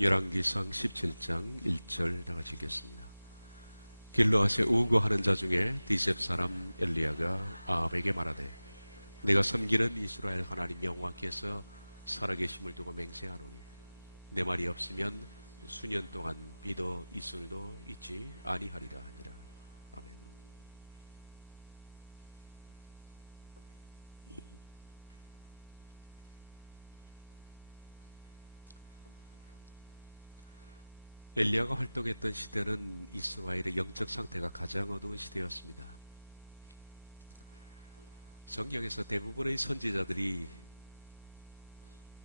열왕기상 17장 1절 다 같이 읽겠습니다. 길르앗에 우거하는 자 중에 디셉 사람 엘리야가 아합에게 말하되 내가 섬기는 이스라엘 하나님 여호와께서 살아계심을 두고 맹세하노니 내 말이 없으면 수년 동안 비도 이슬도 있지 아니하리라 하니라. 아멘. 엘리야가 활동했던 시대는 이스라엘의 영적 상태가 가장 어두운 시대였습니다. 성경에서 대부분의 선지자들이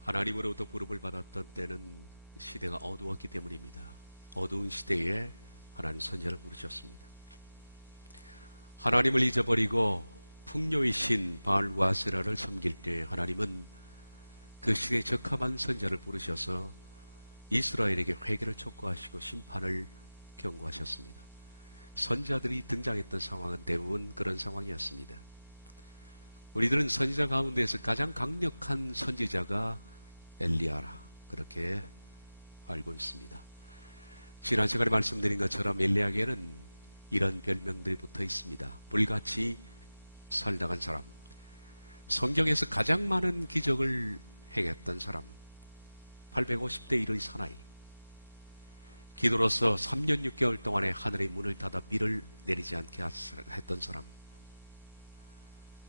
하나님으로부터 부름을 받았던 때는 시대가 어두웠기 때문입니다. 어두운 시대에 하나님 선지자를 부르셨습니다. 하나님을 잊어버리고 풍요의 신 바알과 아세라를 섬길 때 하나님은 그 시대에 적합한 선지자를 부르셔서 이스라엘에게 회개를 촉구하시고 심판을 경고하셨습니다. 선지자들이 등장했던 상황은 대부분 그런 상황이었습니다. 우리들은 선지자 가운데서 가장 강력한 선지자가 엘리야라 그렇게 알고 있습니다. 지난 시간에 말씀드린 것처럼 엘리야에게는 이런 별명들이 붙어 있습니다. 불같이 살다간 사람, 성경에서 가장 많은 기적을 행했던 사람, 850대 1의 사나이, 기도로서 3년 6개월 동안에 하늘의 문을 닫아 비를 내리지 않게 했던 사람,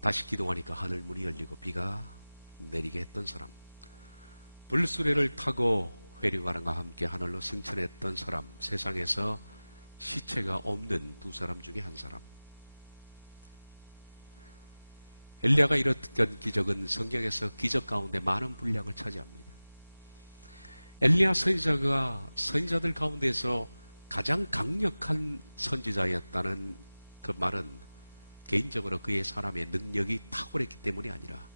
다시 기도하니까 하늘 문이 열리고 비가 내리게 했던 사람, 불수레를 타고 회류가랑과 함께 하늘로 승천했던 사람, 세상에서 시체가 없는 두 사람 중에 한 사람. 엘리야가 이뤘던 기적은 성경에서 기적 가운데 많은 분량을 차지합니다. 엘리야 선지자가 선지자들 가운데서 가장 강력한 선지자였다는 그 말은 개인적으로 그의 사람의 능력이 탁월했기 때문이 아니라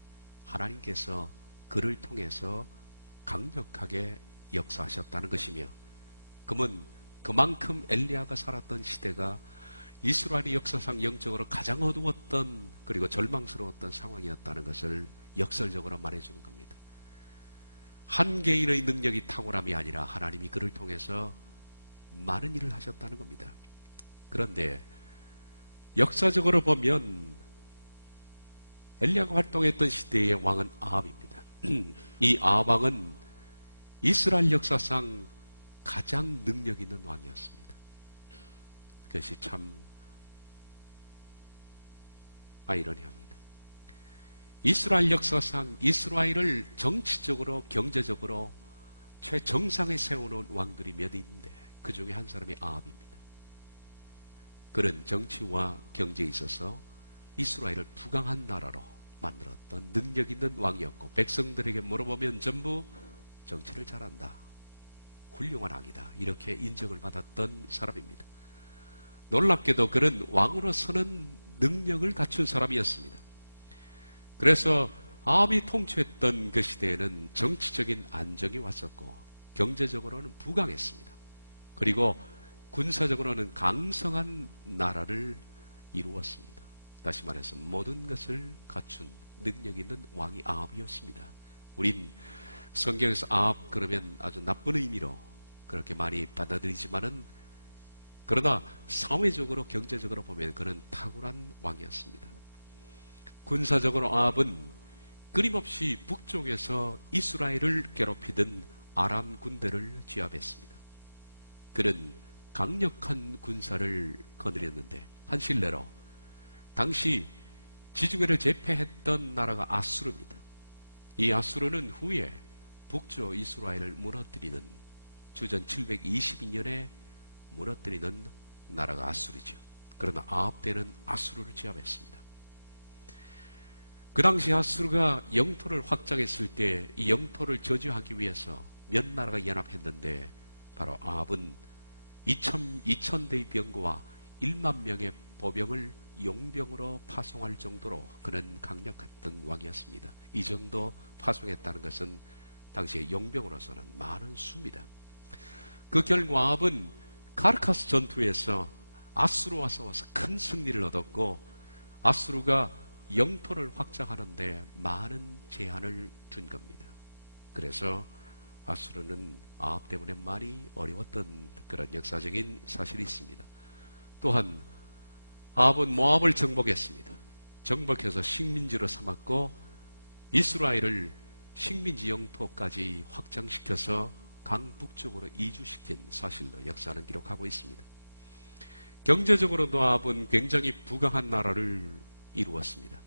하나님께서 그를 통해서 강력하게 역사하셨다는 것이며, 그러면 그만큼 엘리야가 살았던 시대가 이스라엘의 역사상 영적으로 가장 어두웠던 그리고 절망스러웠던 상황이었다는 것을 역설적으로 말해주는 겁니다. 한 개인의 능력이 탁월함이 아니라 하나님이 그를 통해서 많은 일을 하셨다는 겁니다. 그런데 역사적으로 보면 엘리야가 활동했던 시대의 왕은 아합입니다. 이 아합 왕은 이스라엘 역사상 가장 능력 있는 왕이었습니다. 그것이 참 아이러니합니다. 이스라엘 역사상 이스라엘을 정치적으로 경제적으로 최정상에 세워놓은 왕들이 몇 있는데 그 중에 한 사람이 아합입니다. 그는 정치와 경제에 있어서 이스라엘을 부강한 나라로 만들었던 능력 있는 왕이었고, 백성들에게 물어보면 전부 정치를 잘한다, 훌륭한 왕이다, 이렇게 인정을 받았던 사람입니다. 놀랍게도 그는 왕으로서는 능력을 갖춘 사람이었습니다. 그래서 아합이 통치했던 그 시대에는 정치적인 안정이 왔었고 경제적으로는 부강했습니다. 그리고 군사적으로는 강성한 나라를 이루었습니다. 다시 말해서 모든 것을 갖춘 능력 있는 왕이 아합이었습니다. 우린 성경에서 아합 그러면 아주 나쁜 의미로 그렇게 많이 받아들이지만은, 그러나 사회적으로 경제적으로 보면 그는 탁월한 왕이었습니다. 군사적으로 아합은 끊임없이 북쪽에서 이스라엘을 괴롭히던 아람 군대를 제압했습니다. 그는 강력한 군사를 거느렸는데 한실례로 당시 지중해를 제패했던 나라가 아수르입니다. 이 아수르는 후에 북쪽 이스라엘을 무너뜨리는, 주전 722년에 무너뜨리는 나라가 아수르죠. 그러나 아합 때는 아수르를 제압했습니다. 그 당시 아수르가 영토를 확장했을 때 이 영토를 저주하기 위해서 몇 나라가 연합했는데, 바로 아합은 2,000대의 병거와 1만 명의 보병을 용병으로 파송할 정도로 그는 강력했던 왕이었습니다. 이 정도 파송했다는 것은 당시에 용병으로서는 많은 수입니다. 그 결과 아합은 카르카스 전투에서 아수르와 싸워서 큰 승리를 얻었고, 아수르가 영토를 확장하는데 많은 제한을 준 겁니다. 그래서 아수르는 아합 때문에 많이 어려웠던 그런 역사적인 사실이 있습니다. 또한 아합은 모압을 정복했습니다. 정복해서 식민지로 삼았고 이스라엘을 식민지 영토까지 확장시켜서 강북쪽으로 이주시킨 사실로 역사는 기록하고 있습니다. 경제적으로도 아합은 굉장히 부강한 나라를 이루었습니다.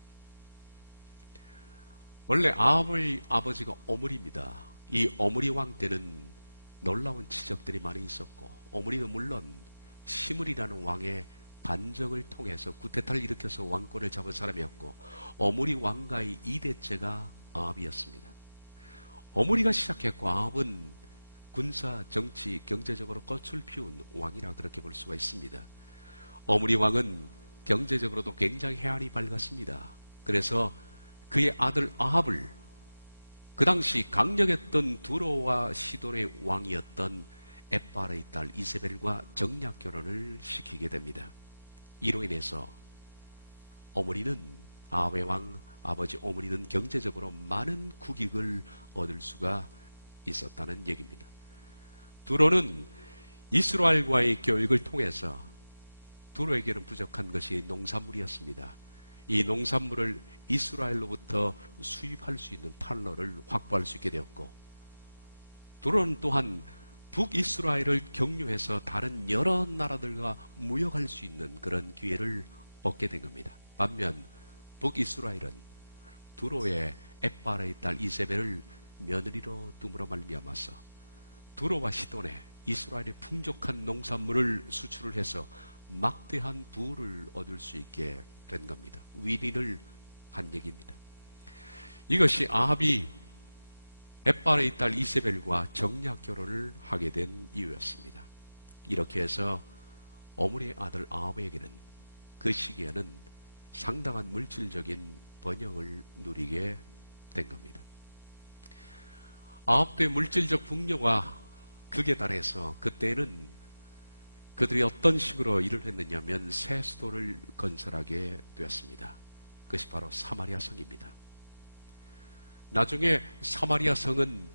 원래 아합의 아버지가 오므리입니다. 이 오므리 왕 때는 놀라운 지적들이 많이 있었고, 오므리는 물론 시므리라는 왕의 반정을 통해서 구테타를 일으켜서 왕권을 잡은 사람이었고, 오므리 왕가의 2대째가 아합이었습니다. 오므리가 시작했고, 아합은 군사, 정치, 경제적으로 꽃을 피운 왕이라 그렇게 볼 수가 있습니다. 오므리 왕은 경제적으로도 굉장히 해안이 밝았습니다. 그래서 그의 아들 아합을 그 당시 강력했던 두로와 시돈의 왕이었던 엣바르의 딸 이세벨과 정략 결혼을 시키게 됩니다. 이로 인해서 오므리는, 아합의 왕 아버지 오므리는 경제적으로 많은 국익을 얻을 수가 있었다는 얘기입니다. 두로는 이스라엘과의 교육을 통해서, 두로에게는 부족한 것이 농산물이었습니다. 이 농산물을 이스라엘로부터 수입할 수 있는 판로를 확보할 수 있게 되었고, 두로는 또한 북이스라엘을 경유해서 다른 여러 나라들과 무역할 수 있는 그런 기회를 얻게 된 겁니다. 반면 북이스라엘은 두로의 엣바르의 딸 이세벨을 며느리로 둠으로 말미암아서 두로와 시돈에 이스라엘의 풍족한 농산물을 수출을 해서 막대한 부를 얻을 수 있게 된 겁니다. 윈윈을 한 얘기입니다. 이것이 아합이 엣바르의 딸 이세벨과 정략 결혼을 하게 된 이유였습니다. 이렇게 해서 오므리의 아들 아합에게는 그 시기에는 상당한 물질적인 번영을 누리게 된 겁니다. 아합의 물질적 풍요가 극에 달해서 그때는 그들이 어떤 식으로 일을 했느냐면 새 수도를 건설하게 되었습니다. 그것이 바로 사마리아 성입니다. 나중에 사마리아 성은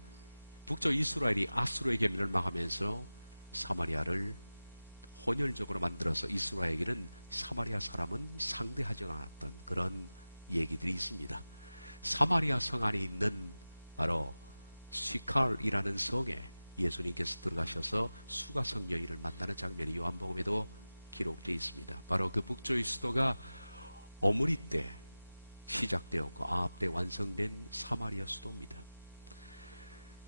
북쪽 이스라엘이 아수르에게 멸망하면서 사마리아를 혼혈적으로 만들어서 이스라엘에게는 사마리아 사람은 상대하지 않았던 그런 얘기들이 있습니다. 사마리아 성 안에 있는 바로 시칼이라는 성에 예수님께서 들어가셔서 수가성 여인을 만나는 장면이 요한복음에도 기록되어 있습니다. 바로 그 북쪽의 수도가 오므리 때 시작되었고 아합 때 완성된 사마리아 수도입니다.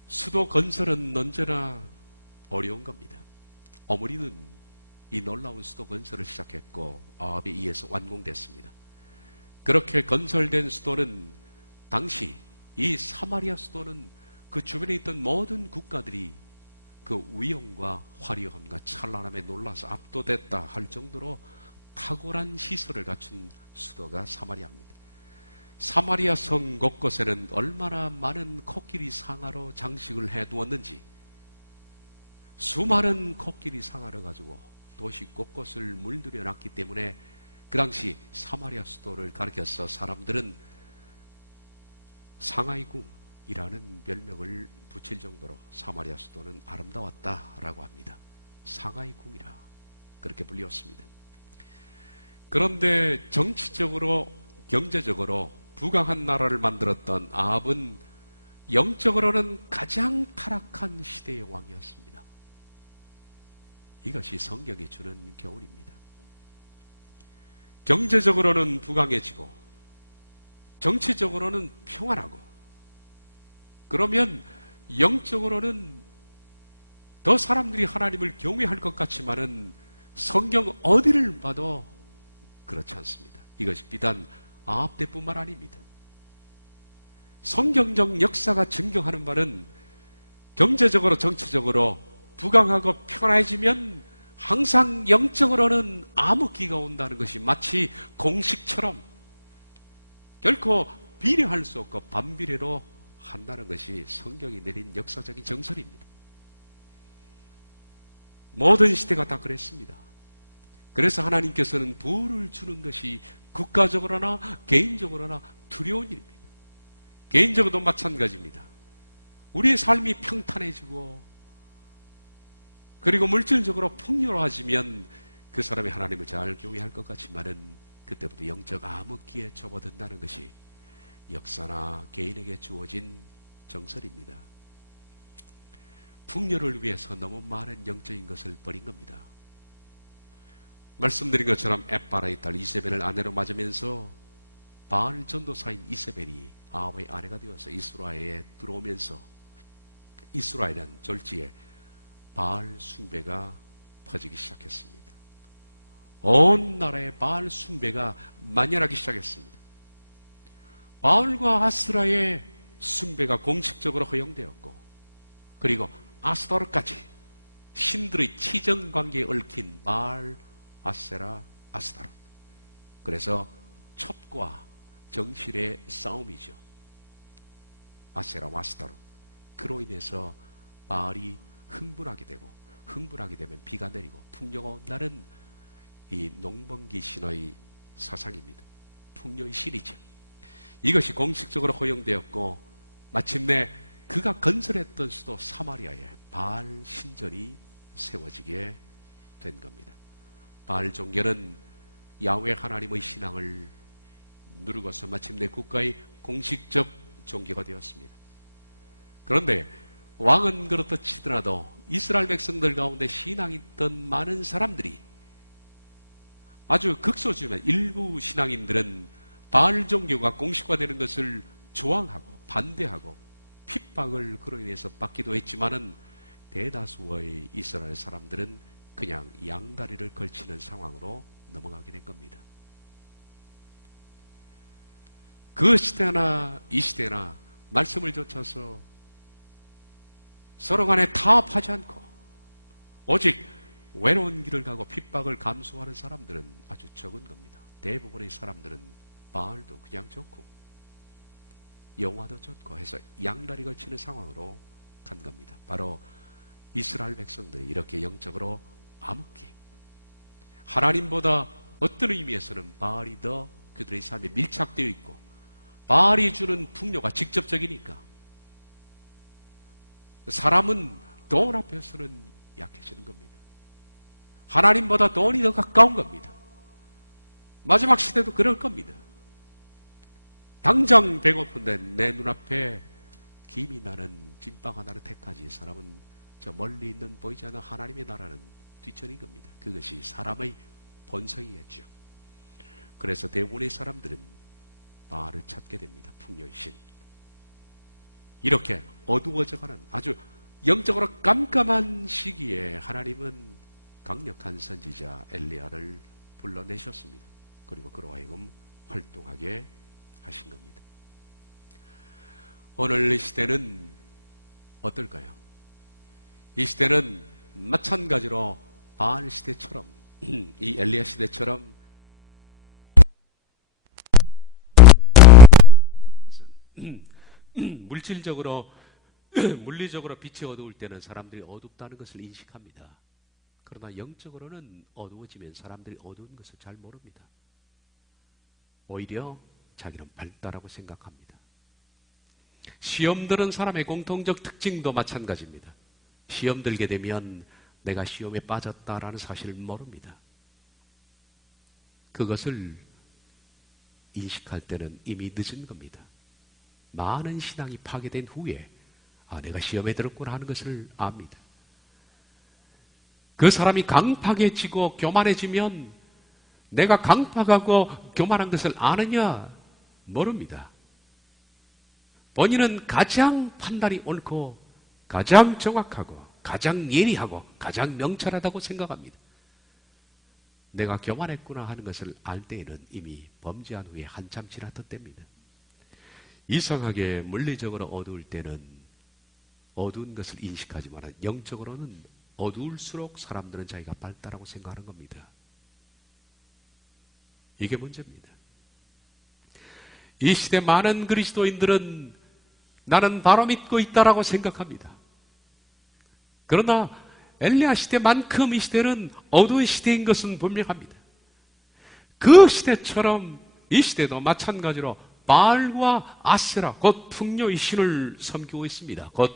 수도 건설은 언제나 어려운 겁니다. 오므리는 이 놀라운 수도 건설을 시작했고 아합에 의해서 완공됐습니다. 그렇게 건설된 수도는 당시 이 사마리아 수도는 그 주변에 있던 모든 국가들이 그 위엄과 화려함과 찬란함에 놀라서 압도됐다 할 정도로 탁월한 시설을 갖춘 수도가 사마리아입니다. 사마리아 성 곳곳에는 얼마나 많은 코끼리 상아로 장식을 해두었는지, 수많은 코끼리 상아를 가지고 도시 곳곳을 물들여 놨기 때문에 그 당시 사마리아 수도를 가리켜서 사람들은 상하이 궁이라는 별명을 붙일 정도로 사마리아 수도는 아름다웠다라고 합니다. 상하이 궁이라 그렇게 불렸습니다. 그런데 정치적으로 경제적으로 부강한 나라를 만들었던 아합은 영적으로는 가장 타락한 시대의 왕이었습니다. 이것이 성경이 주는 교훈입니다. 경제적으로는 부강해지고 정치적으로는 평안하고, 그러면 영적으로는 더 사람들이 하나님을 경외할 것 같지만은 성경 어디를 봐도 그렇지 않습니다. 이것이 비단 아합 때뿐만 아닙니다. 성경적 역사가 증명하는 바는 경제적으로 정치적으로 부강하고 평안해지면 항상 영적으로는 암흑기가 온다는 것이 마치 공식처럼 결코 비례할 수 없고 반비례로 한다는 것이 성경이 내린 역사적인 정설입니다. 모든 시대가 다 그랬습니다. 그래서 하나님께서는 부를 주는 것이 국가적으로나 개인적으로나 두려운 일입니다. 개인적으로도 마찬가지입니다. 우리의 삶이 평탄해지고 그리고 물질적으로 풍요로워지면 그 사람이 하나님을 잘 경외할 것 같지만은 그때부터 영적 암흑기에 접어든다는 것이 역사나 개인에게 주어진 정설입니다. 풍요를 위해서 너무 많은 영적인 것을 버린 겁니다. 말씀드린 것처럼 엣바라의 딸 이세벨을 아내로 맞으면서 바알 전도사인 이세벨이 아합의 아내가 되어서 이스라엘에 들어오면서 이스라엘은 졸지에 바알 숭배가 퍼지기 시작했습니다. 온 나라에 바알 숭배가 만연하기 시작했습니다. 바알과 아스라의 숭배가 공식적으로 허용되었고 그리고 아스타롯까지 신들의 치정관계에 얽힌 바알, 아세라, 아스타롯. 그래서 첩과 정실의 싸움이죠. 아세라와 아스타롯. 그로 인해서 바알이 흥분하게 되고 흥분하게 되면 비가 내리고 풍요가 온다는 이 농번기 신의 사상입니다. 풍요의 신이죠. 이것이 공식적으로 허용되었고 마침내 그가 건설했던 수도 사마리아에 바알 신전이 세워지게 된 겁니다. 바알 종교는 야훼 하나님의 신앙을 누르고서 마침내 국가의 공식적 종교가 되었습니다. 그런데 왕은 그렇다 치더라도 이스라엘 백성들 가운데 신앙이 있던 많은 사람들이 아주 극소수지만 일부 신앙인들은 바알 종교가 공식화되는 것을 조항하고 반대하고 핍박을 그로 인해서 받기도 했지만은 대다수의 이스라엘 사람들은 그냥 양다리를 걸치는 상황으로 넘어가게 된 겁니다. 그 시대나 이 시대나 말씀을 좇아서 서로 간에 타협하지 않고 오직 외로운 길을 가고 핍박을 감수하는 사람들은 아주 적은 겁니다. 대부분의 사람들은 바알도 그냥 좋고 여호와도 좋고 해서 양다리 걸치는 상황으로 간 겁니다. 바로 이스라엘 백성들이 이렇게 영적으로 암흑기, 하나님보다 어떤 의미에서는 바알이 더 그들의 삶에 밀착되어 있고 바알이 주는 풍요가 직접적이니까 사람은 돈 앞에서는 약해지는 겁니다. 하나님보다 돈이 더 가까운 겁니다. 마지막 시대도 그럴 겁니다. 당장 배고픈데 내 눈앞에 김이 나는 찐빵 하나를 택하지 사람은 저 멀리 있는 보이지 않는 하나님의 나라는 뒤처린 겁니다. 그것이 사람의 본성이겠죠. 그래서 대부분의 사람들은 바알을 찾게 됩니다. 풍요의 신. 이렇게 어두워져가는 아주 영적으로 깜깜한 시기에 하나님은 강력한 선지자 엘리야를 불러내셨습니다. 그리고 그로 하여금 활동하게 하신 겁니다. 오늘 이 시대는 어떨까요? 이 시대는 마찬가지로 바알 시대처럼 이 엘리야 시대처럼 물리적으로 빛이 어두울 때는 사람들이 어둡다는 것을 인식합니다. 그러나 영적으로는 어두워지면 사람들이 어두운 것을 잘 모릅니다. 오히려 자기는 밝다라고 생각합니다. 시험 들은 사람의 공통적 특징도 마찬가지입니다. 시험 들게 되면 내가 시험에 빠졌다라는 사실을 모릅니다. 그것을 인식할 때는 이미 늦은 겁니다. 많은 신앙이 파괴된 후에 내가 시험에 들었구나 하는 것을 압니다. 그 사람이 강팍해지고 교만해지면 내가 강팍하고 교만한 것을 아느냐? 모릅니다. 본인은 가장 판단이 옳고 가장 정확하고 가장 예리하고 가장 명철하다고 생각합니다. 내가 교만했구나 하는 것을 알 때에는 이미 범죄한 후에 한참 지났던 때입니다. 이상하게 물리적으로 어두울 때는 어두운 것을 인식하지만 영적으로는 어두울수록 사람들은 자기가 밝다라고 생각하는 겁니다. 이게 문제입니다. 이 시대 많은 그리스도인들은 나는 바로 믿고 있다라고 생각합니다. 그러나 엘리야 시대만큼 이 시대는 어두운 시대인 것은 분명합니다. 그 시대처럼 이 시대도 마찬가지로 바알과 아세라, 곧 풍요의 신을 섬기고 있습니다. 곧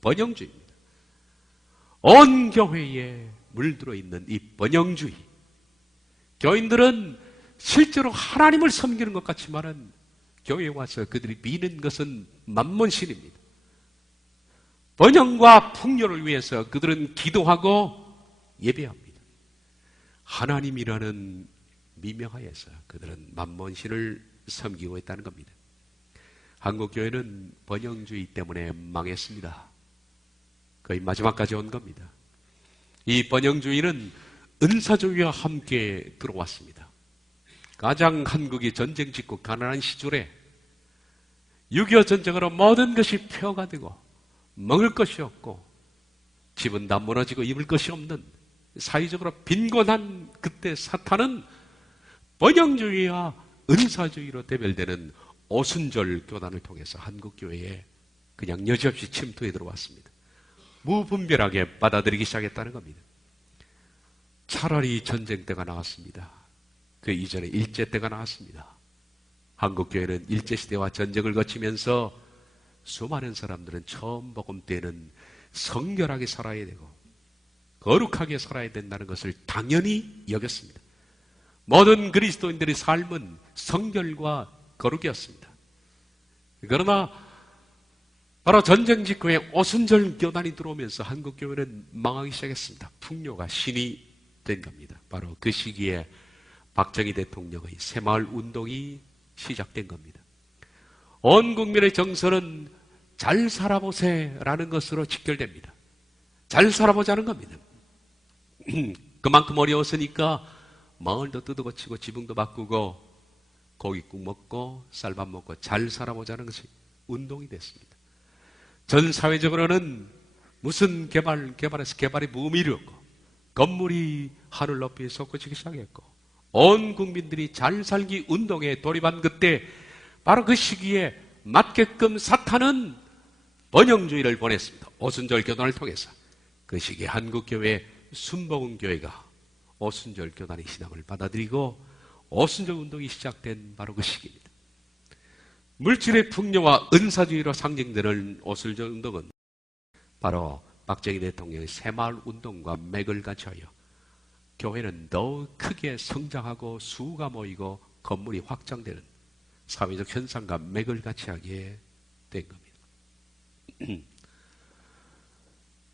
번영주의입니다. 온 교회에 물들어 있는 이 번영주의. 교인들은 실제로 하나님을 섬기는 것 같지만은 교회에 와서 그들이 믿는 것은 만몬신입니다. 번영과 풍요를 위해서 그들은 기도하고 예배합니다. 하나님이라는 미명하에서 그들은 만몬신을 섬기고 있다는 겁니다. 한국교회는 번영주의 때문에 망했습니다. 거의 마지막까지 온 겁니다. 이 번영주의는 은사주의와 함께 들어왔습니다. 가장 한국이 전쟁 짓고 가난한 시절에 6.25 전쟁으로 모든 것이 폐허가 되고 먹을 것이 없고 집은 다 무너지고 입을 것이 없는 사회적으로 빈곤한 그때 사탄은 번영주의와 은사주의로 대별되는 오순절 교단을 통해서 한국교회에 그냥 여지없이 침투해 들어왔습니다. 무분별하게 받아들이기 시작했다는 겁니다. 차라리 전쟁 때가 나왔습니다. 그 이전에 일제 때가 나왔습니다. 한국교회는 일제시대와 전쟁을 거치면서 수많은 사람들은 처음 복음 때는 성결하게 살아야 되고 거룩하게 살아야 된다는 것을 당연히 여겼습니다. 모든 그리스도인들의 삶은 성결과 거룩이었습니다. 그러나 바로 전쟁 직후에 오순절 교단이 들어오면서 한국교회는 망하기 시작했습니다. 풍요가 신이 된 겁니다. 바로 그 시기에 박정희 대통령의 새마을 운동이 시작된 겁니다. 온 국민의 정서는 잘 살아보세라는 것으로 직결됩니다. 잘 살아보자는 겁니다. 그만큼 어려웠으니까 마을도 뜯어고치고 지붕도 바꾸고 고깃국 먹고 쌀밥 먹고 잘 살아보자는 것이 운동이 됐습니다. 전 사회적으로는 무슨 개발해서 개발이 붐이 일었고 건물이 하늘 높이에 솟구치기 시작했고 온 국민들이 잘 살기 운동에 돌입한 그때 바로 그 시기에 맞게끔 사탄은 번영주의를 보냈습니다. 오순절 교단을 통해서. 그 시기에 한국교회 순복음교회가 오순절 교단의 신앙을 받아들이고 오순절 운동이 시작된 바로 그 시기입니다. 물질의 풍요와 은사주의로 상징되는 오순절 운동은 바로 박정희 대통령의 새마을 운동과 맥을 같이 하여 교회는 더욱 크게 성장하고 수가 모이고 건물이 확장되는 사회적 현상과 맥을 같이 하게 된 겁니다.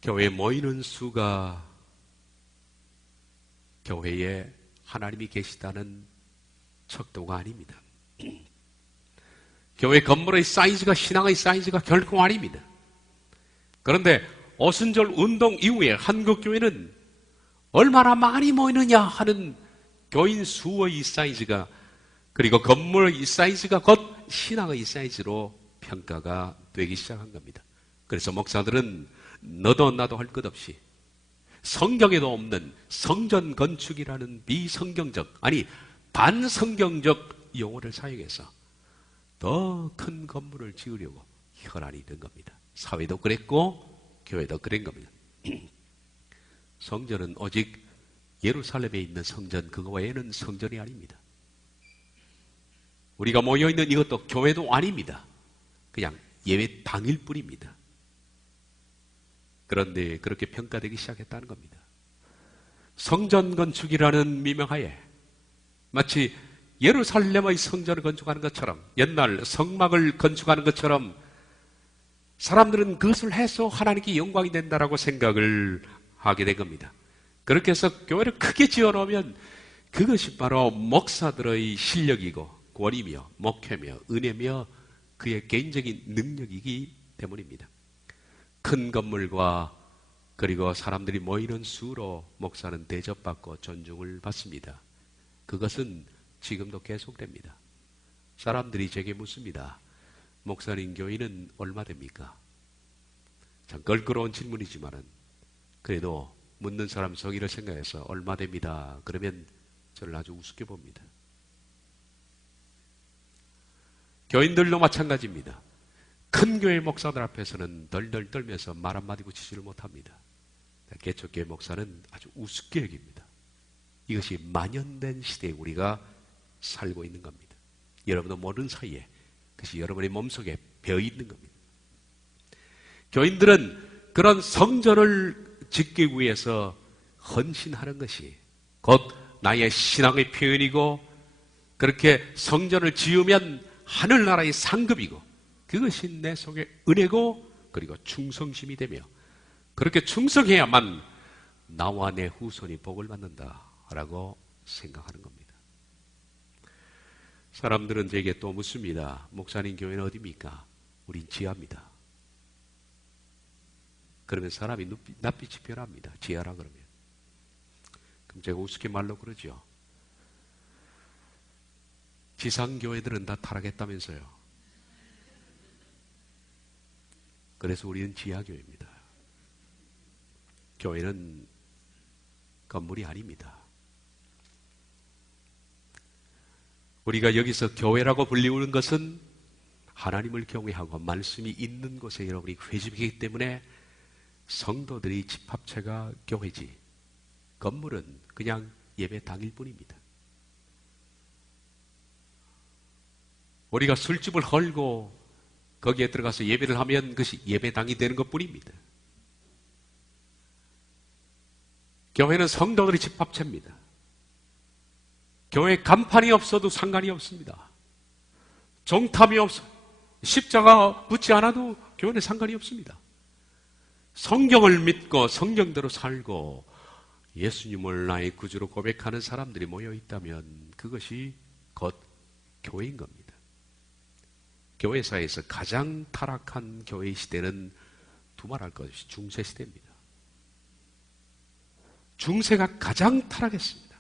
교회에 모이는 수가 교회에 하나님이 계시다는 척도가 아닙니다. 교회 건물의 사이즈가 신앙의 사이즈가 결코 아닙니다. 그런데 오순절 운동 이후에 한국교회는 얼마나 많이 모이느냐 하는 교인 수의 사이즈가 그리고 건물의 사이즈가 곧 신앙의 사이즈로 평가가 되기 시작한 겁니다. 그래서 목사들은 너도 나도 할 것 없이 성경에도 없는 성전 건축이라는 비성경적 아니 반성경적 용어를 사용해서 더 큰 건물을 지으려고 혈안이 된 겁니다. 사회도 그랬고 교회도 그런 겁니다. 성전은 오직 예루살렘에 있는 성전 그거 외에는 성전이 아닙니다. 우리가 모여있는 이것도 교회도 아닙니다. 그냥 예배 당일 뿐입니다. 그런데 그렇게 평가되기 시작했다는 겁니다. 성전 건축이라는 미명하에 마치 예루살렘의 성전을 건축하는 것처럼 옛날 성막을 건축하는 것처럼 사람들은 그것을 해서 하나님께 영광이 된다라고 생각을 하게 된 겁니다. 그렇게 해서 교회를 크게 지어놓으면 그것이 바로 목사들의 실력이고 권위며 목회며 은혜며 그의 개인적인 능력이기 때문입니다. 큰 건물과 그리고 사람들이 모이는 수로 목사는 대접받고 존중을 받습니다. 그것은 지금도 계속됩니다. 사람들이 제게 묻습니다. 목사님 교인은 얼마 됩니까? 참 껄끄러운 질문이지만은 그래도 묻는 사람 성의를 생각해서 얼마 됩니다. 그러면 저를 아주 우습게 봅니다. 교인들도 마찬가지입니다. 큰 교회 목사들 앞에서는 덜덜 떨면서 말 한마디 붙이지를 못합니다. 개척교회 목사는 아주 우습게 여깁니다. 이것이 만연된 시대에 우리가 살고 있는 겁니다. 여러분도 모르는 사이에 그것이 여러분의 몸속에 배어 있는 겁니다. 교인들은 그런 성전을 짓기 위해서 헌신하는 것이 곧 나의 신앙의 표현이고, 그렇게 성전을 지으면 하늘나라의 상급이고, 그것이 내 속의 은혜고, 그리고 충성심이 되며, 그렇게 충성해야만 나와 내 후손이 복을 받는다라고 생각하는 겁니다. 사람들은 제게 또 묻습니다. 목사님, 교회는 어디입니까? 우린 지하입니다. 그러면 사람이 낯빛이 변합니다. 지하라 그러면. 그럼 제가 우습게 말로 그러죠. 지상교회들은 다 타락했다면서요. 그래서 우리는 지하교회입니다. 교회는 건물이 아닙니다. 우리가 여기서 교회라고 불리우는 것은 하나님을 경외하고 말씀이 있는 곳에 여러분이 회집이기 때문에 성도들이 집합체가 교회지, 건물은 그냥 예배당일 뿐입니다. 우리가 술집을 헐고 거기에 들어가서 예배를 하면 그것이 예배당이 되는 것 뿐입니다. 교회는 성도들의 집합체입니다. 교회 간판이 없어도 상관이 없습니다. 종탑이 없어, 십자가 붙지 않아도 교회는 상관이 없습니다. 성경을 믿고 성경대로 살고 예수님을 나의 구주로 고백하는 사람들이 모여 있다면 그것이 곧 교회인 겁니다. 교회사에서 가장 타락한 교회 시대는 두말할 것이 중세 시대입니다. 중세가 가장 타락했습니다.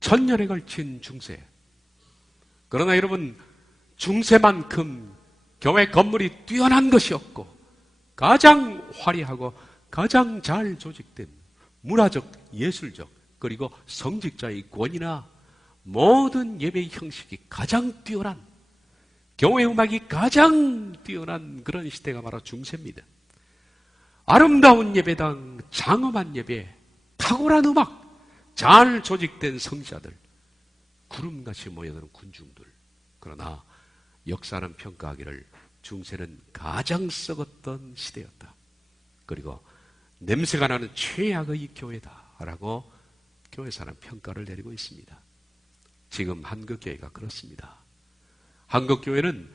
1000년에 걸친 중세. 그러나 여러분, 중세만큼 교회 건물이 뛰어난 것이 없고 가장 화려하고 가장 잘 조직된 문화적, 예술적, 그리고 성직자의 권위나 모든 예배의 형식이 가장 뛰어난, 교회 음악이 가장 뛰어난 그런 시대가 바로 중세입니다. 아름다운 예배당, 장엄한 예배, 탁월한 음악, 잘 조직된 성자들, 구름같이 모여드는 군중들. 그러나 역사는 평가하기를 중세는 가장 썩었던 시대였다. 그리고 냄새가 나는 최악의 교회다라고 교회사는 평가를 내리고 있습니다. 지금 한국교회가 그렇습니다. 한국교회는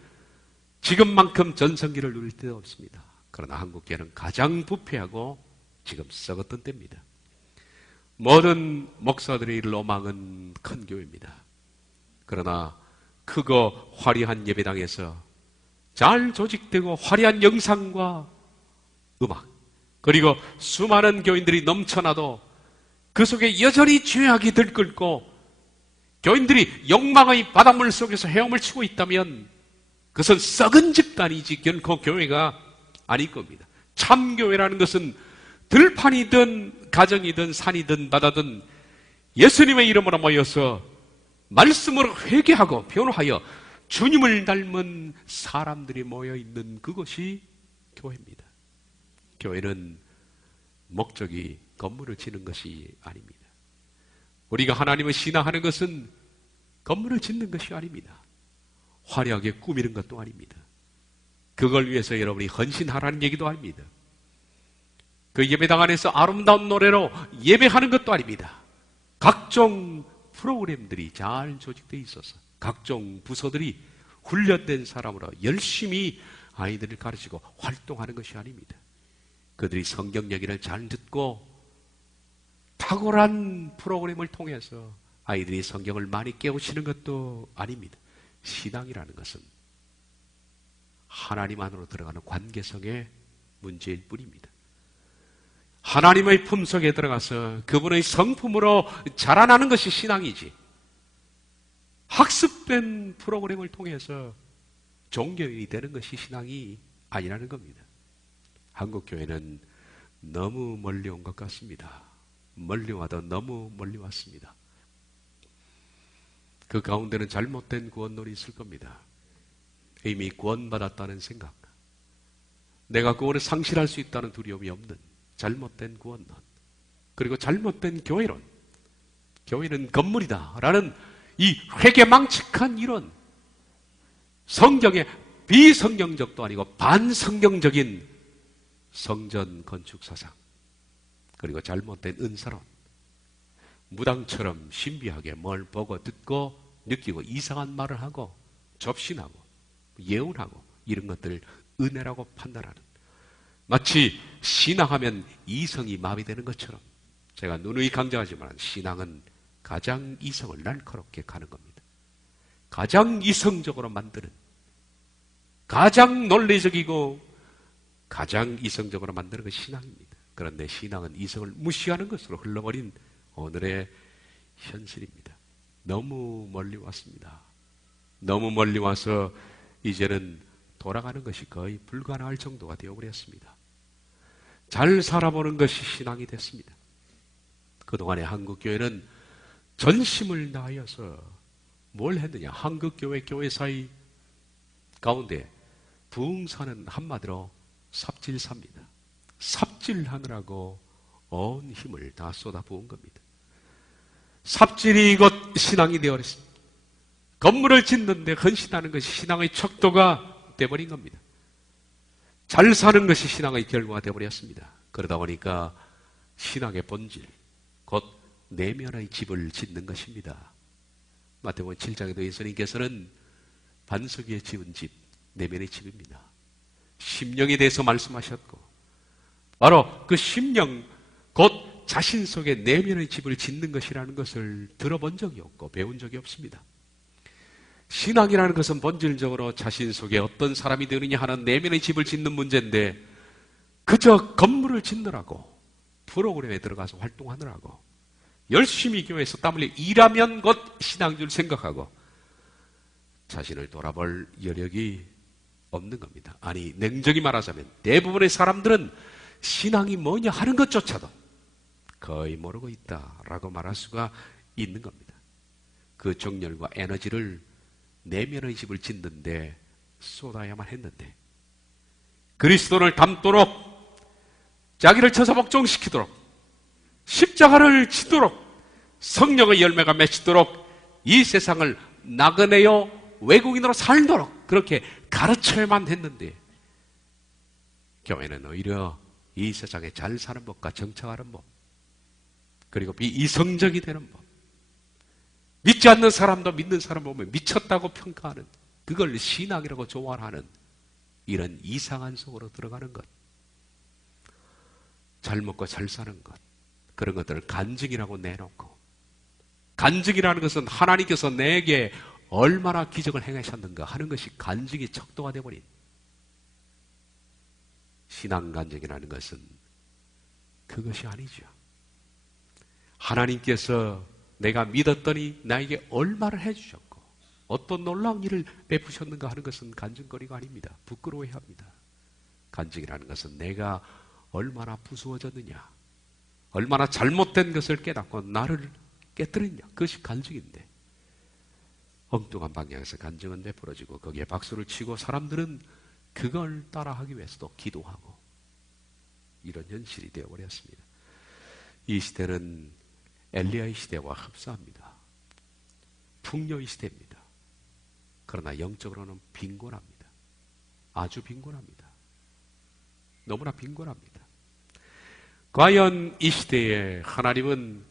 지금만큼 전성기를 누릴 때도 없습니다. 그러나 한국교회는 가장 부패하고 지금 썩었던 때입니다. 모든 목사들의 로망은 큰 교회입니다. 그러나 크고 화려한 예배당에서 잘 조직되고 화려한 영상과 음악, 그리고 수많은 교인들이 넘쳐나도 그 속에 여전히 죄악이 들끓고 교인들이 욕망의 바닷물 속에서 헤엄을 치고 있다면 그것은 썩은 집단이지 결코 교회가 아닐 겁니다. 참교회라는 것은 들판이든 가정이든 산이든 바다든 예수님의 이름으로 모여서 말씀으로 회개하고 변호하여 주님을 닮은 사람들이 모여있는 그것이 교회입니다. 교회는 목적이 건물을 짓는 것이 아닙니다. 우리가 하나님을 신앙하는 것은 건물을 짓는 것이 아닙니다. 화려하게 꾸미는 것도 아닙니다. 그걸 위해서 여러분이 헌신하라는 얘기도 아닙니다. 그 예배당 안에서 아름다운 노래로 예배하는 것도 아닙니다. 각종 프로그램들이 잘 조직되어 있어서 각종 부서들이 훈련된 사람으로 열심히 아이들을 가르치고 활동하는 것이 아닙니다. 그들이 성경 얘기를 잘 듣고 탁월한 프로그램을 통해서 아이들이 성경을 많이 깨우치는 것도 아닙니다. 신앙이라는 것은 하나님 안으로 들어가는 관계성의 문제일 뿐입니다. 하나님의 품속에 들어가서 그분의 성품으로 자라나는 것이 신앙이지, 학습된 프로그램을 통해서 종교인이 되는 것이 신앙이 아니라는 겁니다. 한국교회는 너무 멀리 온 것 같습니다. 멀리 와도 너무 멀리 왔습니다. 그 가운데는 잘못된 구원론이 있을 겁니다. 이미 구원받았다는 생각, 내가 구원을 상실할 수 있다는 두려움이 없는 잘못된 구원론, 그리고 잘못된 교회론, 교회는 건물이다 라는 이 회개망측한 이론, 성경의 비성경적도 아니고 반성경적인 성전 건축 사상, 그리고 잘못된 은사론, 무당처럼 신비하게 뭘 보고 듣고 느끼고 이상한 말을 하고 접신하고 예언하고 이런 것들을 은혜라고 판단하는, 마치 신앙하면 이성이 마비되는 것처럼, 제가 누누이 강조하지만 신앙은 가장 이성을 날카롭게 가는 겁니다. 가장 이성적으로 만드는, 가장 논리적이고 가장 이성적으로 만드는 것이 신앙입니다. 그런데 신앙은 이성을 무시하는 것으로 흘러버린 오늘의 현실입니다. 너무 멀리 왔습니다. 너무 멀리 와서 이제는 돌아가는 것이 거의 불가능할 정도가 되어버렸습니다. 잘 살아보는 것이 신앙이 됐습니다. 그동안에 한국교회는 전심을 다하여서 뭘 했느냐? 한국교회 교회사의 가운데 부흥사는 한마디로 삽질사입니다. 삽질하느라고 온 힘을 다 쏟아부은 겁니다. 삽질이 곧 신앙이 되어버렸습니다. 건물을 짓는데 헌신하는 것이 신앙의 척도가 되어버린 겁니다. 잘 사는 것이 신앙의 결과가 되어버렸습니다. 그러다 보니까 신앙의 본질, 곧 내면의 집을 짓는 것입니다. 마태복음 7장에도 예수님께서는 반석 위에 지은 집, 내면의 집입니다. 심령에 대해서 말씀하셨고, 바로 그 심령, 곧 자신 속에 내면의 집을 짓는 것이라는 것을 들어본 적이 없고 배운 적이 없습니다. 신앙이라는 것은 본질적으로 자신 속에 어떤 사람이 되느냐 하는 내면의 집을 짓는 문제인데, 그저 건물을 짓느라고, 프로그램에 들어가서 활동하느라고, 열심히 교회에서 땀 흘려 일하면 곧 신앙인 줄 생각하고 자신을 돌아볼 여력이 없는 겁니다. 아니, 냉정히 말하자면 대부분의 사람들은 신앙이 뭐냐 하는 것조차도 거의 모르고 있다라고 말할 수가 있는 겁니다. 그 정열과 에너지를 내면의 집을 짓는데 쏟아야만 했는데, 그리스도를 닮도록, 자기를 처사복종시키도록, 십자가를 지도록, 성령의 열매가 맺히도록, 이 세상을 나그네요 외국인으로 살도록 그렇게 가르쳐야만 했는데, 교회는 오히려 이 세상에 잘 사는 법과 정착하는 법, 그리고 비이성적이 되는 법, 믿지 않는 사람도 믿는 사람 보면 미쳤다고 평가하는, 그걸 신앙이라고 조언하는 이런 이상한 속으로 들어가는 것, 잘 먹고 잘 사는 것, 그런 것들을 간증이라고 내놓고, 간증이라는 것은 하나님께서 내게 얼마나 기적을 행하셨는가 하는 것이 간증이 척도가 되어버린, 신앙 간증이라는 것은 그것이 아니죠. 하나님께서 내가 믿었더니 나에게 얼마를 해주셨고 어떤 놀라운 일을 베푸셨는가 하는 것은 간증거리가 아닙니다. 부끄러워해야 합니다. 간증이라는 것은 내가 얼마나 부수어졌느냐, 얼마나 잘못된 것을 깨닫고 나를 깨뜨렸냐, 그것이 간증인데, 엉뚱한 방향에서 간증은 베풀어지고 거기에 박수를 치고 사람들은 그걸 따라하기 위해서도 기도하고, 이런 현실이 되어버렸습니다. 이 시대는 엘리야의 시대와 흡사합니다. 풍요의 시대입니다. 그러나 영적으로는 빈곤합니다. 아주 빈곤합니다. 너무나 빈곤합니다. 과연 이 시대에 하나님은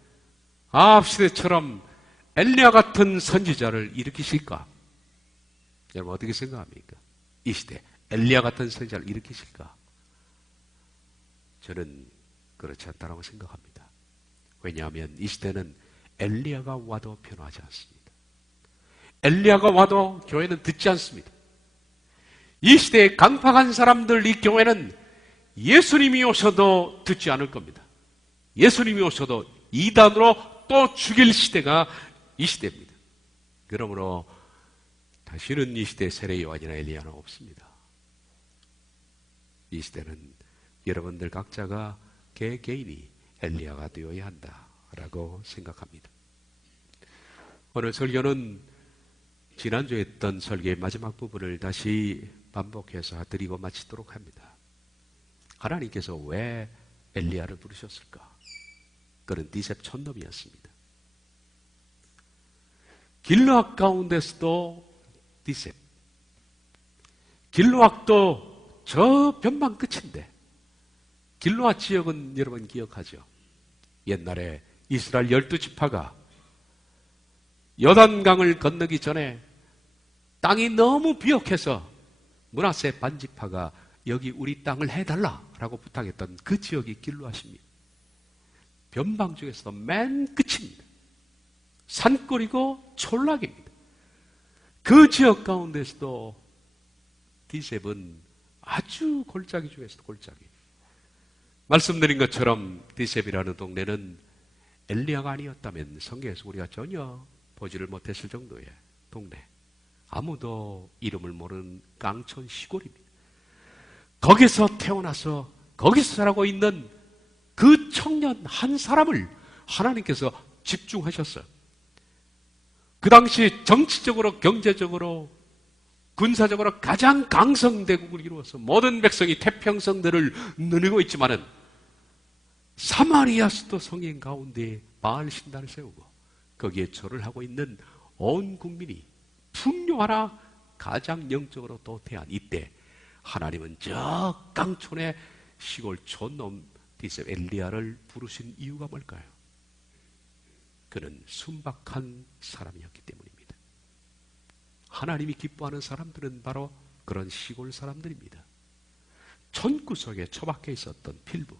아합 시대처럼 엘리야 같은 선지자를 일으키실까? 여러분 어떻게 생각합니까? 이 시대 엘리야 같은 선지자를 일으키실까? 저는 그렇지 않다고 생각합니다. 왜냐하면 이 시대는 엘리야가 와도 변화하지 않습니다. 엘리야가 와도 교회는 듣지 않습니다. 이 시대에 강팍한 사람들, 이 교회는 예수님이 오셔도 듣지 않을 겁니다. 예수님이 오셔도 이단으로 또 죽일 시대가 이 시대입니다. 그러므로 다시는 이 시대에 세례 요한이나 엘리야는 없습니다. 이 시대는 여러분들 각자가 개개인이 엘리야가 되어야 한다라고 생각합니다. 오늘 설교는 지난주에 했던 설교의 마지막 부분을 다시 반복해서 드리고 마치도록 합니다. 하나님께서 왜 엘리야를 부르셨을까? 그는 디셉 촌놈이었습니다. 길르앗 가운데서도 디셉. 길르앗도 저 변방 끝인데, 길르앗 지역은 여러분 기억하죠? 옛날에 이스라엘 12지파가 요단강을 건너기 전에 땅이 너무 비옥해서 므낫세 반지파가 여기 우리 땅을 해달라라고 부탁했던 그 지역이 길르앗입니다. 변방 중에서도 맨 끝입니다. 산골이고 촌락입니다. 그 지역 가운데서도 디셉은 아주 골짜기 중에서도 골짜기. 말씀드린 것처럼 디셉이라는 동네는 엘리야가 아니었다면 성경에서 우리가 전혀 보지를 못했을 정도의 동네. 아무도 이름을 모르는 깡촌 시골입니다. 거기서 태어나서 거기서 자라고 있는 그 청년 한 사람을 하나님께서 집중하셨어요. 그 당시 정치적으로, 경제적으로, 군사적으로 가장 강성대국을 이루어서 모든 백성이 태평성들을 누리고 있지만은 사마리아 수도 성인 가운데 바알 신단을 세우고 거기에 절을 하고 있는 온 국민이 풍요하나 가장 영적으로 도태한 이때 하나님은 저 깡촌의 시골 촌놈 디셉 엘리야를 부르신 이유가 뭘까요? 그는 순박한 사람이었기 때문입니다. 하나님이 기뻐하는 사람들은 바로 그런 시골 사람들입니다. 촌구석에 처박혀 있었던 필부.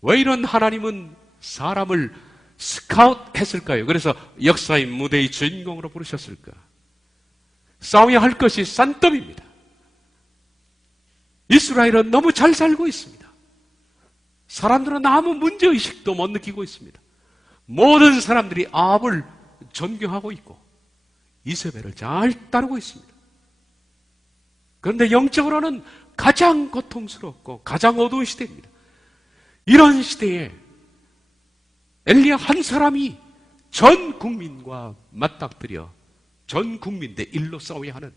왜 이런 하나님은 사람을 스카웃 했을까요? 그래서 역사의 무대의 주인공으로 부르셨을까? 싸워야 할 것이 싼더미입니다. 이스라엘은 너무 잘 살고 있습니다. 사람들은 아무 문제의식도 못 느끼고 있습니다. 모든 사람들이 아합을 존경하고 있고 이세벨을 잘 따르고 있습니다. 그런데 영적으로는 가장 고통스럽고 가장 어두운 시대입니다. 이런 시대에 엘리야 한 사람이 전 국민과 맞닥뜨려 전 국민 대 1로 싸워야 하는,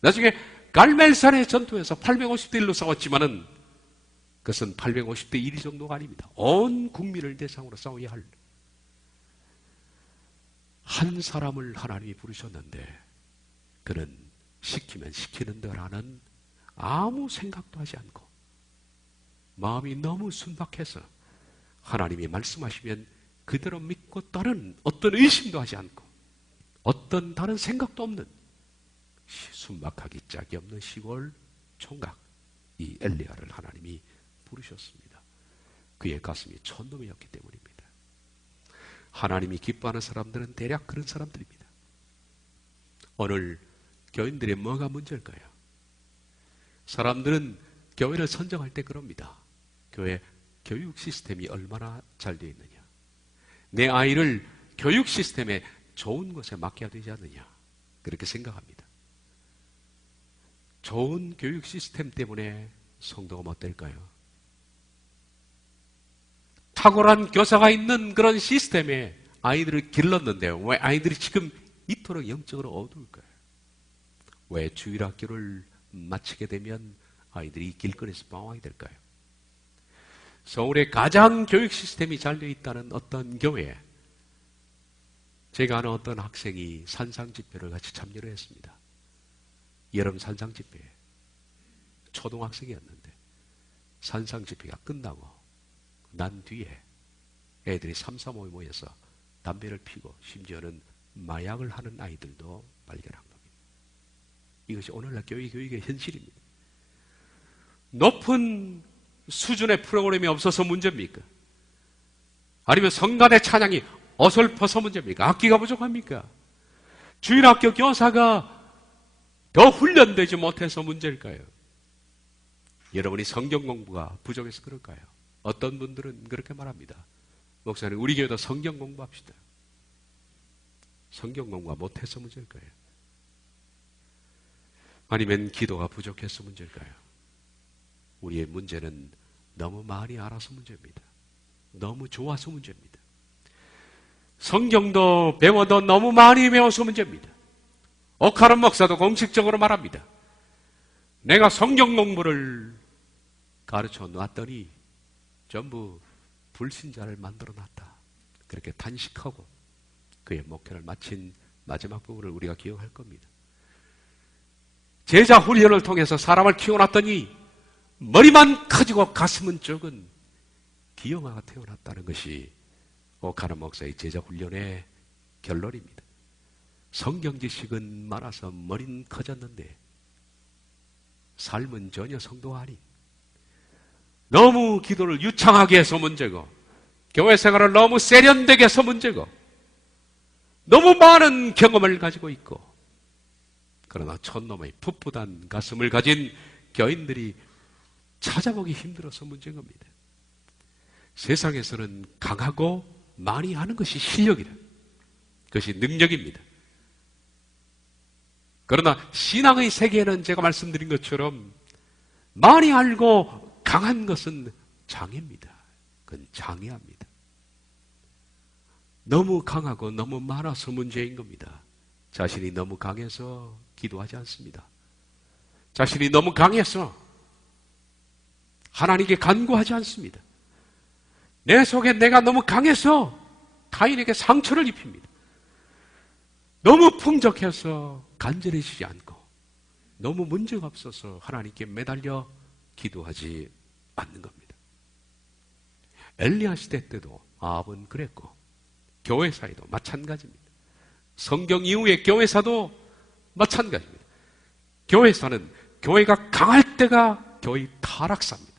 나중에 갈멜산의 전투에서 850대 1로 싸웠지만은 그것은 850대 1 정도가 아닙니다. 온 국민을 대상으로 싸워야 할 한 사람을 하나님이 부르셨는데 그는 시키면 시키는 대로 하는 아무 생각도 하지 않고 마음이 너무 순박해서 하나님이 말씀하시면 그대로 믿고 다른 어떤 의심도 하지 않고 어떤 다른 생각도 없는 순박하기 짝이 없는 시골 총각 이 엘리야를 하나님이 부르셨습니다. 그의 가슴이 촌놈이었기 때문입니다. 하나님이 기뻐하는 사람들은 대략 그런 사람들입니다. 오늘 교인들의 뭐가 문제일까요? 사람들은 교회를 선정할 때 그럽니다. 교회 교육 시스템이 얼마나 잘 되어 있느냐, 내 아이를 교육 시스템에 좋은 곳에 맡겨야 되지 않느냐, 그렇게 생각합니다. 좋은 교육 시스템 때문에 성도가 못 될까요? 탁월한 교사가 있는 그런 시스템에 아이들을 길렀는데 왜 아이들이 지금 이토록 영적으로 어두울까요? 왜 주일학교를 마치게 되면 아이들이 길거리에서 방황이 될까요? 서울에 가장 교육 시스템이 잘 되어 있다는 어떤 교회에 제가 아는 어떤 학생이 산상집회를 같이 참여를 했습니다. 여름 산상집회에 초등학생이었는데 산상집회가 끝나고 난 뒤에 애들이 3, 4, 5에 모여서 담배를 피고 심지어는 마약을 하는 아이들도 발견한 겁니다. 이것이 오늘날 교육의 현실입니다. 높은 수준의 프로그램이 없어서 문제입니까? 아니면 성간의 찬양이 어설퍼서 문제입니까? 악기가 부족합니까? 주일학교 교사가 더 훈련되지 못해서 문제일까요? 여러분이 성경 공부가 부족해서 그럴까요? 어떤 분들은 그렇게 말합니다. 목사님, 우리 교회도 성경 공부합시다. 성경 공부가 못해서 문제일까요? 아니면 기도가 부족해서 문제일까요? 우리의 문제는 너무 많이 알아서 문제입니다. 너무 좋아서 문제입니다. 성경도 배워도 너무 많이 배워서 문제입니다. 오카론 목사도 공식적으로 말합니다. 내가 성경 공부를 가르쳐 놨더니 전부 불신자를 만들어 놨다. 그렇게 단식하고 그의 목회를 마친 마지막 부분을 우리가 기억할 겁니다. 제자 훈련을 통해서 사람을 키워놨더니 머리만 커지고 가슴은 적은 기영아가 태어났다는 것이 오카노 목사의 제자 훈련의 결론입니다. 성경 지식은 많아서 머리는 커졌는데 삶은 전혀 성도가 아닌, 너무 기도를 유창하게 해서 문제고, 교회 생활을 너무 세련되게 해서 문제고, 너무 많은 경험을 가지고 있고, 그러나 촌놈의 풋풋한 가슴을 가진 교인들이 찾아보기 힘들어서 문제인 겁니다. 세상에서는 강하고 많이 하는 것이 실력이다. 그것이 능력입니다. 그러나 신앙의 세계에는 제가 말씀드린 것처럼 많이 알고 강한 것은 장애입니다. 그건 장애합니다. 너무 강하고 너무 많아서 문제인 겁니다. 자신이 너무 강해서 기도하지 않습니다. 자신이 너무 강해서 하나님께 간구하지 않습니다. 내 속에 내가 너무 강해서 타인에게 상처를 입힙니다. 너무 풍족해서 간절해지지 않고, 너무 문제가 없어서 하나님께 매달려 기도하지 않는 겁니다. 엘리야 시대 때도 아합은 그랬고, 교회사에도 마찬가지입니다. 성경 이후의 교회사도 마찬가지입니다. 교회사는 교회가 강할 때가 교회의 타락사입니다.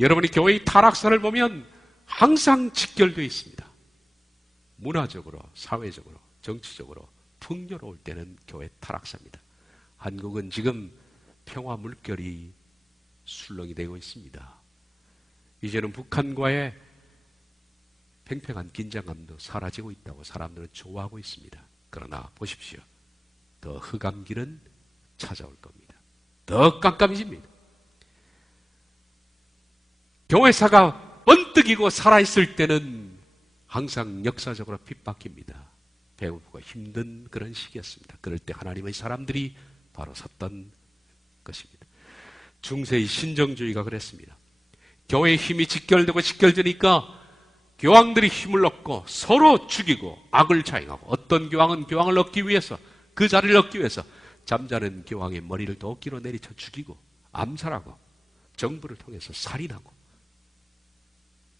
여러분이 교회의 타락사를 보면 항상 직결되어 있습니다. 문화적으로, 사회적으로, 정치적으로 풍요로울 때는 교회 타락사입니다. 한국은 지금 평화 물결이 술렁이 되고 있습니다. 이제는 북한과의 팽팽한 긴장감도 사라지고 있다고 사람들은 좋아하고 있습니다. 그러나 보십시오. 더 흑암 길은 찾아올 겁니다. 더 깜깜해집니다. 교회사가 번뜩이고 살아있을 때는 항상 역사적으로 핍박입니다. 배고프고 힘든 그런 시기였습니다. 그럴 때 하나님의 사람들이 바로 섰던 것입니다. 중세의 신정주의가 그랬습니다. 교회의 힘이 직결되고 직결되니까 교황들이 힘을 얻고 서로 죽이고 악을 자행하고, 어떤 교황은 교황을 얻기 위해서, 그 자리를 얻기 위해서 잠자는 교황의 머리를 도끼로 내리쳐 죽이고 암살하고 정부를 통해서 살인하고,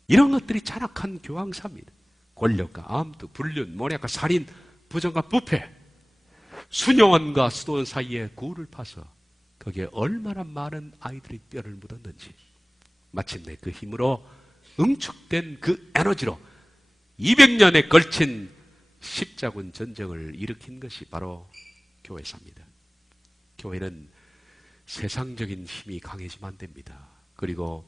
이런 것들이 잔악한 교황사입니다. 권력과 암투, 불륜, 모략과 살인, 부정과 부패, 순영원과 수도원 사이에 굴을 파서 거기에 얼마나 많은 아이들이 뼈를 묻었는지, 마침내 그 힘으로 응축된 그 에너지로 200년에 걸친 십자군 전쟁을 일으킨 것이 바로 교회사입니다. 교회는 세상적인 힘이 강해지면 안 됩니다. 그리고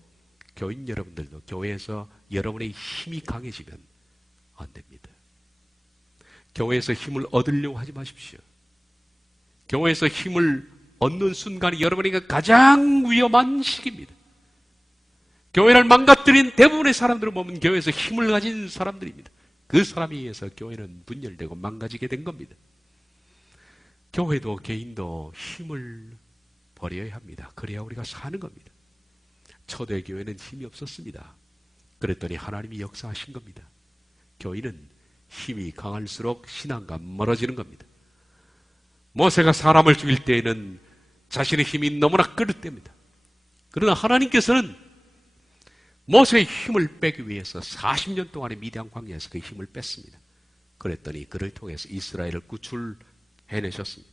교인 여러분들도 교회에서 여러분의 힘이 강해지면 안 됩니다. 교회에서 힘을 얻으려고 하지 마십시오. 교회에서 힘을 얻는 순간이 여러분에게 가장 위험한 시기입니다. 교회를 망가뜨린 대부분의 사람들을 보면 교회에서 힘을 가진 사람들입니다. 그 사람에 의해서 교회는 분열되고 망가지게 된 겁니다. 교회도 개인도 힘을 버려야 합니다. 그래야 우리가 사는 겁니다. 초대교회는 힘이 없었습니다. 그랬더니 하나님이 역사하신 겁니다. 교인은 힘이 강할수록 신앙과 멀어지는 겁니다. 모세가 사람을 죽일 때에는 자신의 힘이 너무나 그릇됩니다. 그러나 하나님께서는 모세의 힘을 빼기 위해서 40년 동안의 미디안 광야에서 그 힘을 뺐습니다. 그랬더니 그를 통해서 이스라엘을 구출해내셨습니다.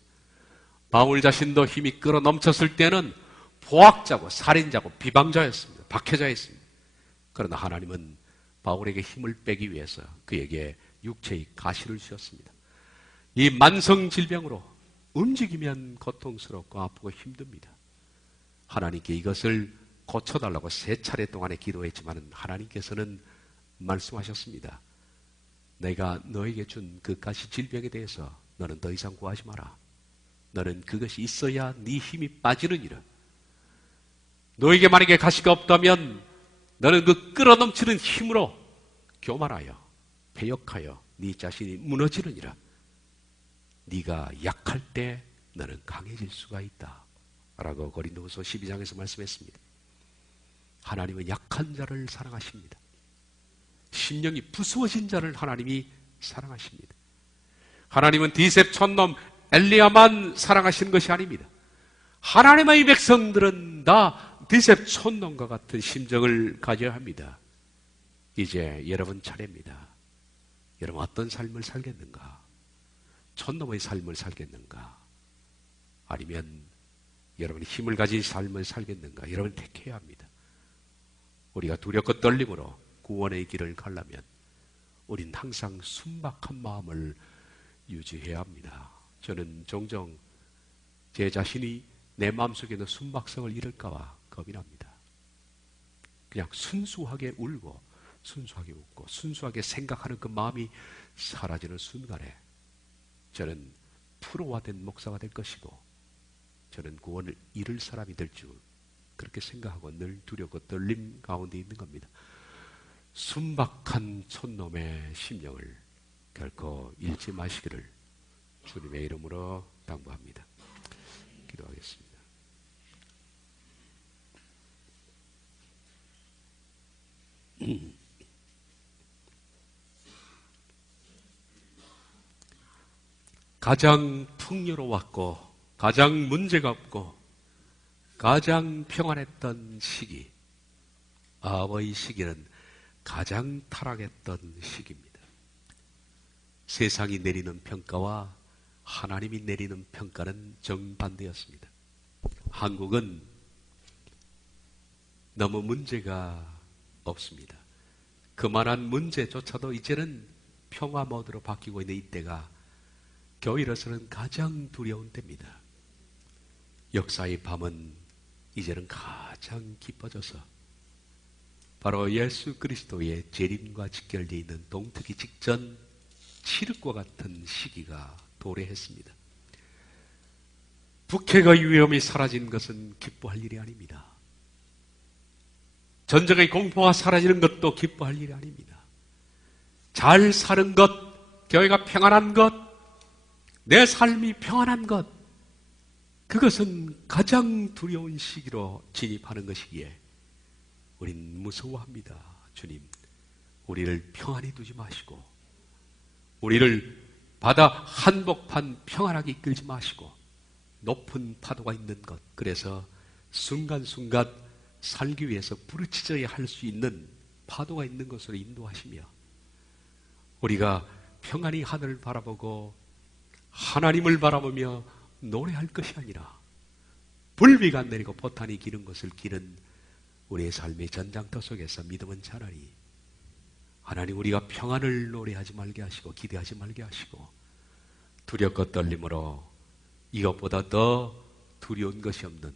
바울 자신도 힘이 끌어넘쳤을 때는 포악자고 살인자고 비방자였습니다. 박해자였습니다. 그러나 하나님은 바울에게 힘을 빼기 위해서 그에게 육체의 가시를 주셨습니다. 이 만성 질병으로 움직이면 고통스럽고 아프고 힘듭니다. 하나님께 이것을 고쳐달라고 3차례 동안에 기도했지만 하나님께서는 말씀하셨습니다. 내가 너에게 준 그 가시 질병에 대해서 너는 더 이상 구하지 마라. 너는 그것이 있어야 네 힘이 빠지느니라. 너에게 만약에 가시가 없다면 너는 그 끌어넘치는 힘으로 교만하여 패역하여 네 자신이 무너지느니라. 네가 약할 때 너는 강해질 수가 있다 라고 고린도후서 12장에서 말씀했습니다. 하나님은 약한 자를 사랑하십니다. 심령이 부수어진 자를 하나님이 사랑하십니다. 하나님은 디셉 촌놈 엘리야만 사랑하시는 것이 아닙니다. 하나님의 백성들은 다 디셉 촌놈과 같은 심정을 가져야 합니다. 이제 여러분 차례입니다. 여러분 어떤 삶을 살겠는가? 촌놈의 삶을 살겠는가? 아니면 여러분이 힘을 가진 삶을 살겠는가? 여러분 택해야 합니다. 우리가 두렵고 떨림으로 구원의 길을 가려면 우린 항상 순박한 마음을 유지해야 합니다. 저는 종종 제 자신이 내 마음속에 있는 순박성을 잃을까 봐 겁이 납니다. 그냥 순수하게 울고 순수하게 웃고 순수하게 생각하는 그 마음이 사라지는 순간에 저는 프로화된 목사가 될 것이고 저는 구원을 잃을 사람이 될 줄 그렇게 생각하고 늘 두렵고 떨림 가운데 있는 겁니다. 순박한 촌놈의 심령을 결코 잃지 마시기를 주님의 이름으로 당부합니다. 기도하겠습니다. 가장 풍요로웠고 가장 문제가 없고 가장 평안했던 시기, 아버의 시기는 가장 타락했던 시기입니다. 세상이 내리는 평가와 하나님이 내리는 평가는 정반대였습니다. 한국은 너무 문제가 없습니다. 그만한 문제조차도 이제는 평화 모드로 바뀌고 있는 이때가 교회로서는 가장 두려운 때입니다. 역사의 밤은 이제는 가장 깊어져서 바로 예수 그리스도의 재림과 직결되어 있는 동트기 직전 칠흑과 같은 시기가 도래했습니다. 북핵의 위험이 사라진 것은 기뻐할 일이 아닙니다. 전쟁의 공포가 사라지는 것도 기뻐할 일이 아닙니다. 잘 사는 것, 교회가 평안한 것, 내 삶이 평안한 것, 그것은 가장 두려운 시기로 진입하는 것이기에 우린 무서워합니다. 주님, 우리를 평안히 두지 마시고 우리를 바다 한복판 평안하게 이끌지 마시고 높은 파도가 있는 것, 그래서 순간순간 살기 위해서 부르짖어야 할 수 있는 파도가 있는 것으로 인도하시며 우리가 평안히 하늘을 바라보고 하나님을 바라보며 노래할 것이 아니라 불비가 내리고 포탄이 기는 것을 기는 우리의 삶의 전장터 속에서 믿음은 차라리 하나님 우리가 평안을 노래하지 말게 하시고 기대하지 말게 하시고 두렵고 떨림으로 이것보다 더 두려운 것이 없는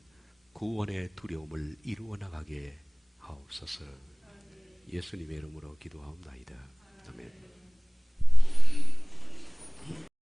구원의 두려움을 이루어 나가게 하옵소서. 예수님의 이름으로 기도하옵나이다. 아멘.